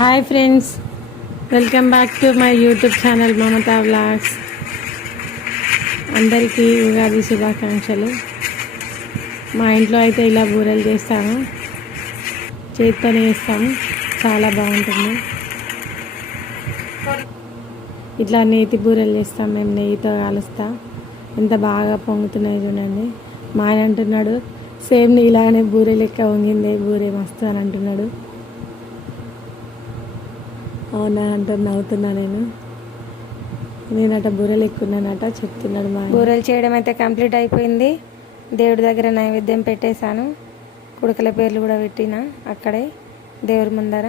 Hi friends, welcome back to my YouTube channel Mamata vlogs. అందరికీ ఉగాది శుభాకాంక్షలు. మా ఇంట్లో అయితే ఇలా బూరెలు చేస్తాము, చేత్తోనే వేస్తాము, చాలా బాగుంటుంది. ఇట్లా నేతి బూరెలు చేస్తాం మేము, నెయ్యితో కాలుస్తా. ఎంత బాగా పొంగుతున్నాయి చూడండి. మా ఆయన అంటున్నాడు, సేమ్ నీలానే బూరె లెక్క వంగిందే బూరె మస్తు అని అంటున్నాడు. అవునా అంటే నవ్వుతున్నా. నేనట బూరెలు ఎక్కున్నానట చెప్తున్నాడు. మా బూరెలు చేయడం అయితే కంప్లీట్ అయిపోయింది. దేవుడి దగ్గర నైవేద్యం పెట్టేశాను. కుడకల పేర్లు కూడా పెట్టిన అక్కడే దేవుడి ముందర.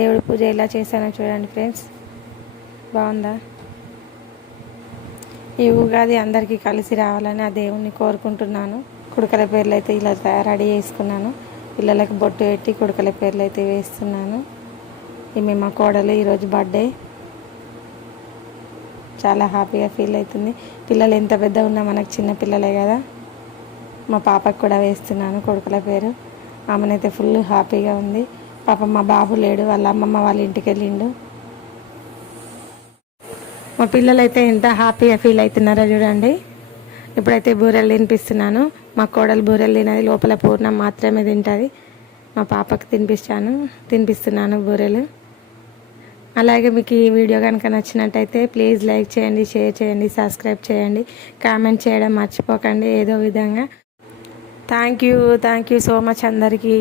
దేవుడి పూజ ఎలా చేశానో చూడండి ఫ్రెండ్స్, బాగుందా? ఈ ఉగాది అందరికీ కలిసి రావాలని ఆ దేవుణ్ణి కోరుకుంటున్నాను. కుడకల పేర్లు అయితే ఇలా రెడీ చేసుకున్నాను. పిల్లలకు బొట్టు పెట్టి కుడకల పేర్లు అయితే వేస్తున్నాను. ఈమె మా కోడలు, ఈరోజు బర్త్డే. చాలా హ్యాపీగా ఫీల్ అవుతుంది. పిల్లలు ఎంత పెద్ద ఉన్నా మనకు చిన్న పిల్లలే కదా. మా పాపకు కూడా వేస్తున్నాను కొడుకుల పేరు. ఆమెనైతే ఫుల్ హ్యాపీగా ఉంది. పాప మా బాబు లేడు, వాళ్ళ అమ్మమ్మ వాళ్ళ ఇంటికి వెళ్ళిండు. మా పిల్లలు అయితే ఎంత హ్యాపీగా ఫీల్ అవుతున్నారో చూడండి. ఇప్పుడైతే బూరెలు తినిపిస్తున్నాను. మా కోడలు బూరెలు తినది, లోపల పూర్ణం మాత్రమే తింటుంది. మా పాపకు తినిపిస్తున్నాను బూరెలు. అలాగే మీకు ఈ వీడియో కనుక నచ్చినట్టయితే ప్లీజ్ లైక్ చేయండి, షేర్ చేయండి, సబ్స్క్రైబ్ చేయండి, కామెంట్ చేయడం మర్చిపోకండి ఏదో విధంగా. థ్యాంక్ యూ సో మచ్ అందరికీ.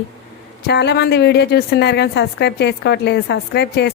చాలామంది వీడియో చూస్తున్నారు కానీ సబ్స్క్రైబ్ చేసుకోవట్లేదు. సబ్స్క్రైబ్